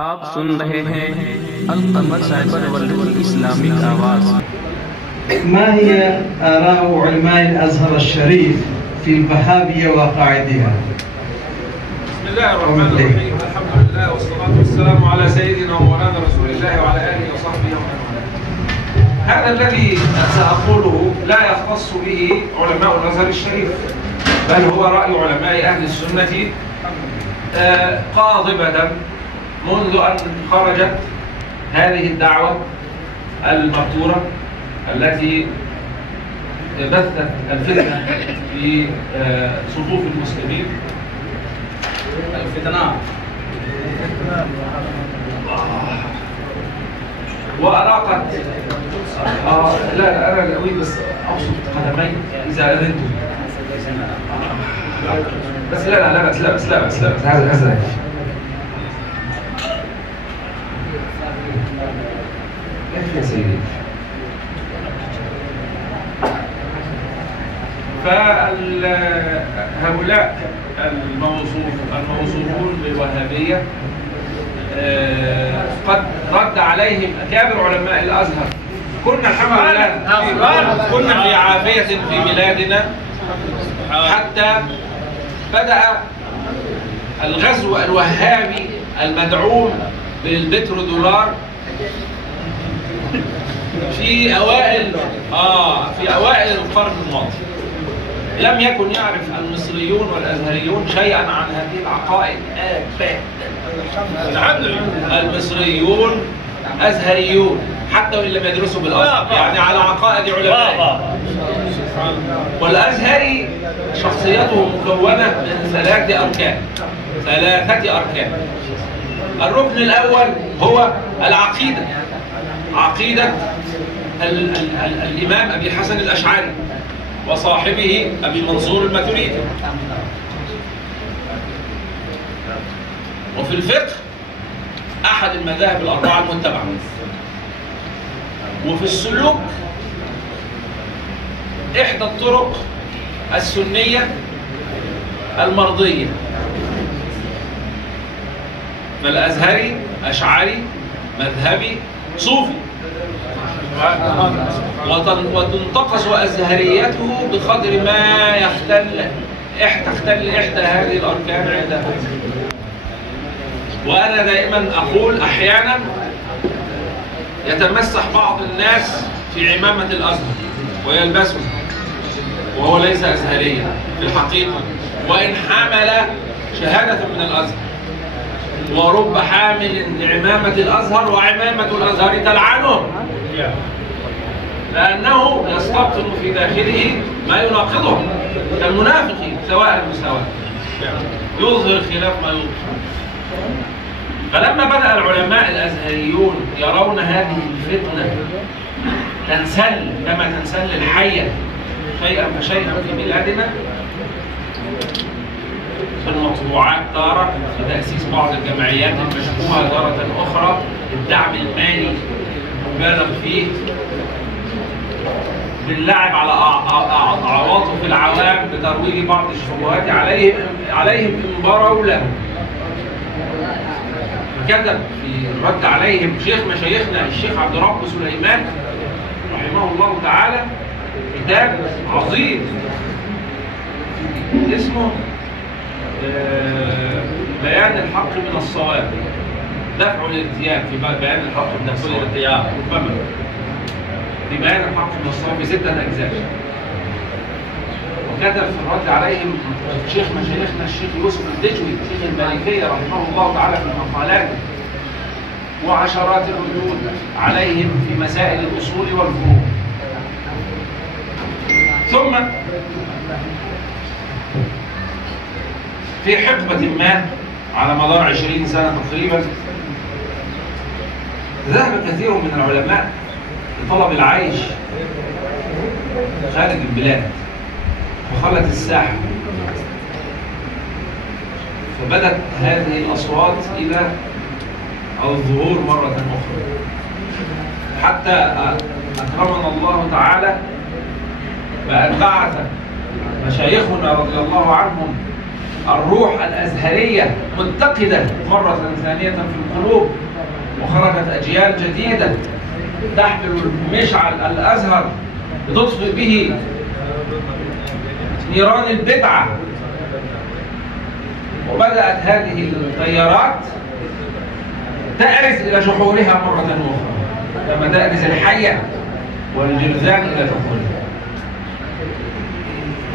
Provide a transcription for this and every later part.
आप सुन रहे हैं अल-कमर साइबर वर्ल्ड इस्लामिक आवाज़। ما هي آراء علماء الأزهر الشريف في الوهابية وقاعدها؟ بسم الله الرحمن الرحيم، الحمد لله والصلاة والسلام على سيدنا ومولانا رسول الله وعلى آله وصحبه ومن والاه. هذا الذي سأقوله لا يختص به علماء الأزهر الشريف، بل هو رأي علماء أهل السنة قاضبة منذ أن خرجت هذه الدعوة المبتورة التي بثت الفتنة في صفوف المسلمين. الفتنة وأراقت لا أنا لا أريد بس أبسط قدمي إذا أذنتم، بس لا بس هذا يا سيدي. فهؤلاء الموصوفون بالوهابية قد رد عليهم أكابر علماء الأزهر. كنا الحمد لله كنا في عافية في بلادنا حتى بدأ الغزو الوهابي المدعوم بالبترودولار في أوائل القرن الماضي. لم يكن يعرف المصريون والأزهريون شيئا عن هذه العقائد المصريون أزهريون حتى وإن لم يدرسوا بالأزهر، يعني على عقائد علماء. والأزهري شخصيته مكونة من ثلاثة أركان. الركن الأول هو العقيدة، عقيدة الإمام أبي الحسن الأشعري وصاحبه أبي منصور الماتريدي. وفي الفقه أحد المذاهب الأربعة المتبعة. وفي السلوك إحدى الطرق السنية المرضية. فالأزهري أشعري مذهبي صوفي، وتنتقص أزهريته بقدر ما تختل إحدى هذه الأركان عندها. وأنا دائما أقول أحيانا يتمسح بعض الناس في عمامة الأزهر ويلبسها وهو ليس أزهريا في الحقيقة، وإن حمل شهادة من الأزهر. ورب حامل لعمامة الأزهر وعمامة الأزهر تلعنه، لأنه يستبطن في داخله ما يناقضه كالمنافقين سواء بسواء، يظهر خلاف ما يظهر. فلما بدأ العلماء الأزهريون يرون هذه الفتنة تنسل كما تنسل الحية شيئا فشيئا في بلادنا، في المطبوعات تارة، في تأسيس بعض الجمعيات المشبوهة تارة أخرى، الدعم المالي مبالغ فيه، باللعب على عواطف العوام بترويج بعض الشبهات عليهم إن بروا له. كتب في الرد عليهم شيخ مشايخنا الشيخ عبد رب سليمان رحمه الله تعالى كتاب عظيم اسمه بيان الحق من الصواب، دفع الارتياب في بيان الحق من الارتياب، في بيان الحق من الصواب في 6 أجزاء. وكتب في الرد عليهم شيخ مشايخنا الشيخ يوسف الدجوي شيخ المالكية رحمه الله تعالى في مقالاته، وعشرات الردود عليهم في مسائل الأصول والفروع. ثم في حقبة ما على مدار 20 سنة تقريبا ذهب كثير من العلماء لطلب العيش خارج البلاد وخلت الساحة، فبدت هذه الأصوات إلى الظهور مرة أخرى، حتى أكرمنا الله تعالى بأن بعث مشايخنا رضي الله عنهم الروح الأزهرية متقدة مرة ثانية في القلوب، وخرجت أجيال جديدة تحمل مشعل الأزهر لتطفئ به نيران البدعة. وبدأت هذه التيارات تأرز إلى جحورها مرة أخرى كما تأرز الحية والجرذان إلى جحورها.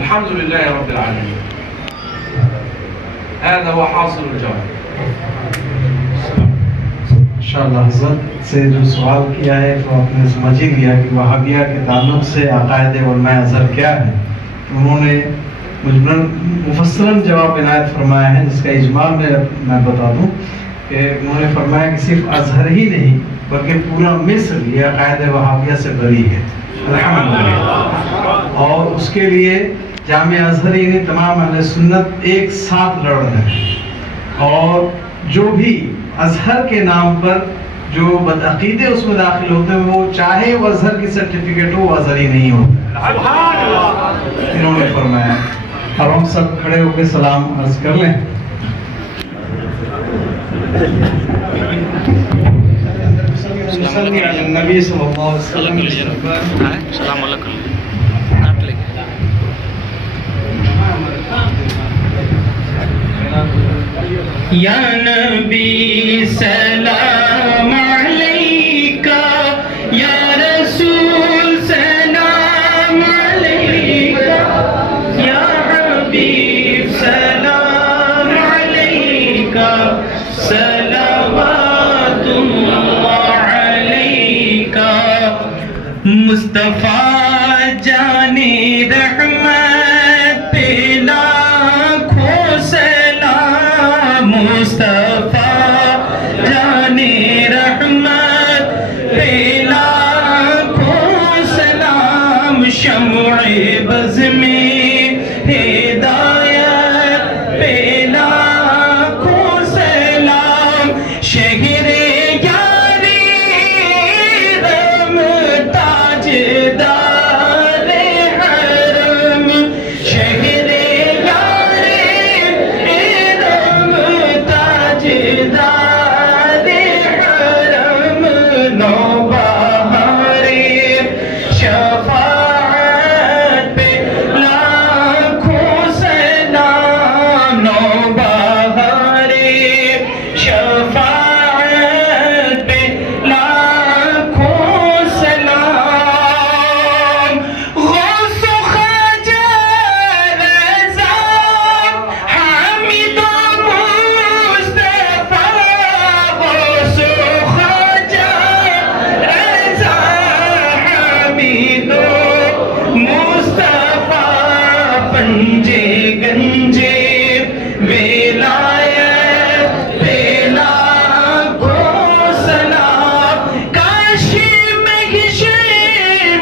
الحمد لله رب العالمين. هذا هو حاصل الجواب. इंशाअल्लाह हज़रत से जो सवाल किया है तो आपने समझ ही लिया कि वहाबिया के ताल्लुक़ से अक़ायद उलमाए अज़हर क्या है। तो उन्होंने मुजमलन मुफस्सलन जवाब इनायत फरमाया है, जिसका इजमाल में मैं बता दूं कि उन्होंने फरमाया कि सिर्फ अज़हर ही नहीं बल्कि पूरा मिस्र ये अक़ायद वहाबिया से बरी है अल्हम्दुलिल्लाह। और उसके लिए जामे अज़हरी ने तमाम अहले सुन्नत एक साथ लड़ रहे हैं, और जो भी अज़हर के नाम पर जो बदअक़ीदे उसमें दाखिल होते हैं वो चाहे वो अज़हर की सर्टिफिकेट हो वो अज़हरी नहीं होता, इन्होंने फरमाया। अब हम सब खड़े होकर सलाम अर्ज़ कर लें। नबी सल्लल्लाहु अलैहि वसल्लम या नबी सलाम अलैका, या रसूल सलाम अलैका, या हबीब सलाम अलैका, सलावतुल्लाह अलैका। मुस्तफ़ा जाने रहमत पे लाखों सलाम, मुस्तफ़ा जाने रहमत पे लाखों सलाम। शम्अ बज़ में हिदायत पे लाखों सलाम। शहरे यारी रम ताजदार हरम, शहरे यारी रम ताजदार हरम। नौबहारे शफाअत पे लाखों सलाम, नौबहारे शफाअत पे लाखों सलाम। गौस ख्वाजा रज़ा हामिद मुस्तफ़ा, गौस ख्वाजा रज़ा हामिद मुस्तफ़ा। पंजे गंजे विलायत पे लाखों सलाम। काशी महशर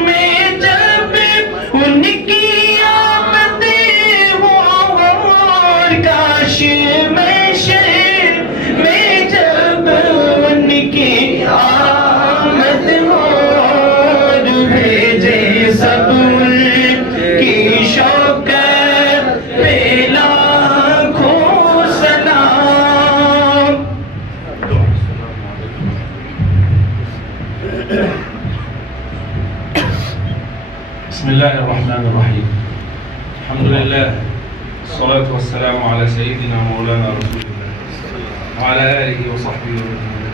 में जब उनकी आमद हो, काशी महशर में जब उनकी आमद हो, भेजे सब की शौकत पे लाखों सलाम। बिस्मिल्लाहिर्रहमानिर्रहीम। अल्हम्दुलिल्लाह, अस्सलातु वस्सलामु अला सय्यिदिना मौलाना रसूलिल्लाह व अला आलिहि व सहबिहि व मन वालाह।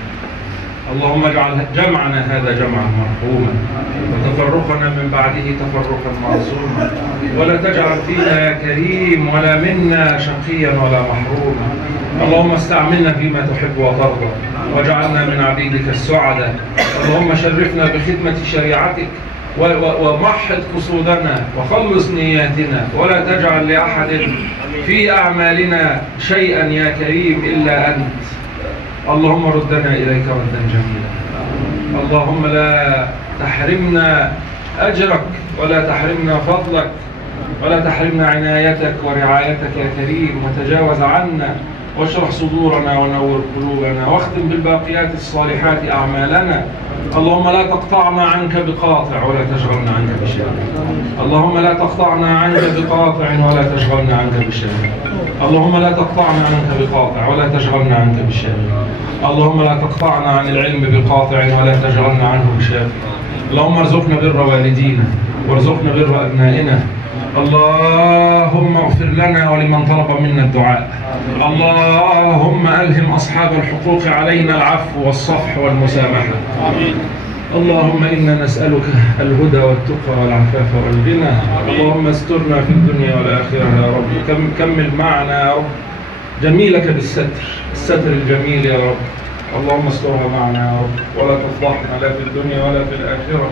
اللهم اجعل جمعنا هذا جمعا مرحوما وتفرقنا من بعده تفرقا معصوما، ولا تجعل فينا يا كريم ولا منا شقيا ولا محروما. اللهم استعملنا فيما تحب وترضى واجعلنا من عبيدك السعداء. اللهم شرفنا بخدمة شريعتك ومحض قصودنا وخلص نياتنا، ولا تجعل لأحد في أعمالنا شيئا يا كريم إلا أنت. اللهم ردنا إليك ردا جميلا. اللهم لا تحرمنا أجرك ولا تحرمنا فضلك ولا تحرمنا عنايتك ورعايتك يا كريم، وتجاوز عنا واشرح صدورنا ونور قلوبنا واختم بالباقيات الصالحات أعمالنا. اللهم لا تقطعنا عنك بقاطع ولا تشغلنا عنك بشيء. اللهم لا تقطعنا عنك بقاطع ولا تشغلنا عنك بشيء. اللهم لا تقطعنا عنك بقاطع ولا تشغلنا عنك بشيء. اللهم لا تقطعنا عن العلم بقاطع ولا تشغلنا عنه بشيء. اللهم ارزقنا بر والدينا وارزقنا بر أبنائنا. اللهم اغفر لنا ولمن طلب منا الدعاء. اللهم ألهم أصحاب الحقوق علينا العفو والصفح والمسامحة. اللهم إنا نسألك الهدى والتقى والعفاف والغنى. اللهم استرنا في الدنيا والآخرة يا رب. كمل معنا يا رب جميلك بالستر، الستر الجميل يا رب. اللهم استرها معنا يا رب ولا تفضحنا لا في الدنيا ولا في الآخرة.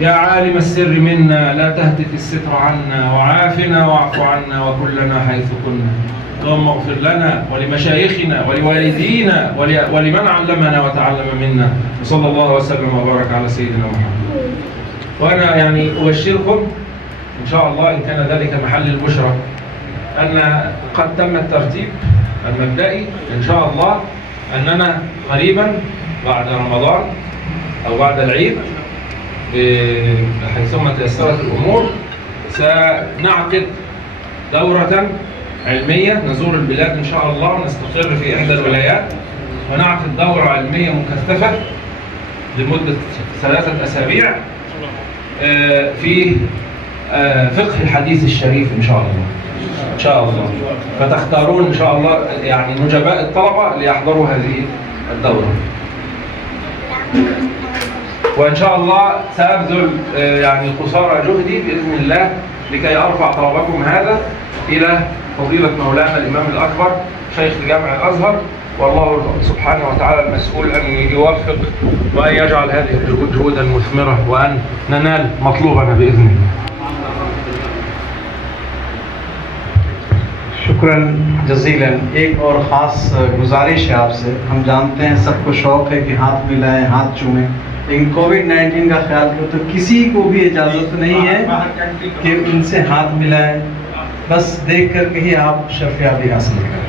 يا عالم السر منا لا تهتك الستر عنا وعافنا واعف عنا وكلنا حيث كنا. اللهم اغفر لنا ولمشايخنا ولوالدينا ولمن علمنا وتعلم منا. وصلى الله وسلم وبارك على سيدنا محمد. وأنا يعني أبشركم إن شاء الله إن كان ذلك محل البشرى أن قد تم الترتيب المبدئي إن شاء الله أننا قريبا بعد رمضان أو بعد العيد حيثما تيسرت الأمور سنعقد دورة علمية نزور البلاد إن شاء الله ونستقر في إحدى الولايات ونعقد دورة علمية مكثفة لمدة 3 أسابيع في فقه الحديث الشريف إن شاء الله. إن شاء الله فتختارون إن شاء الله يعني نجباء الطلبة ليحضروا هذه الدورة. وإن شاء الله سأبذل يعني قصارى جهدي بإذن الله لكي أرفع طلبكم هذا إلى فضيلة مولانا الإمام الأكبر شيخ جامع الأزهر، والله سبحانه وتعالى المسؤول أن يوفق وأن يجعل هذه الجهود جهودا مثمرة وأن ننال مطلوبنا بإذن الله. शुक्रन जजीलन। एक और ख़ास गुजारिश है आपसे, हम जानते हैं सबको शौक़ है कि हाथ मिलाएं हाथ चूमें, लेकिन कोविड-19 का ख्याल करो तो किसी को भी इजाज़त नहीं है कि उनसे हाथ मिलाएं, बस देख करके ही आप शफ़ियाबी हासिल करें।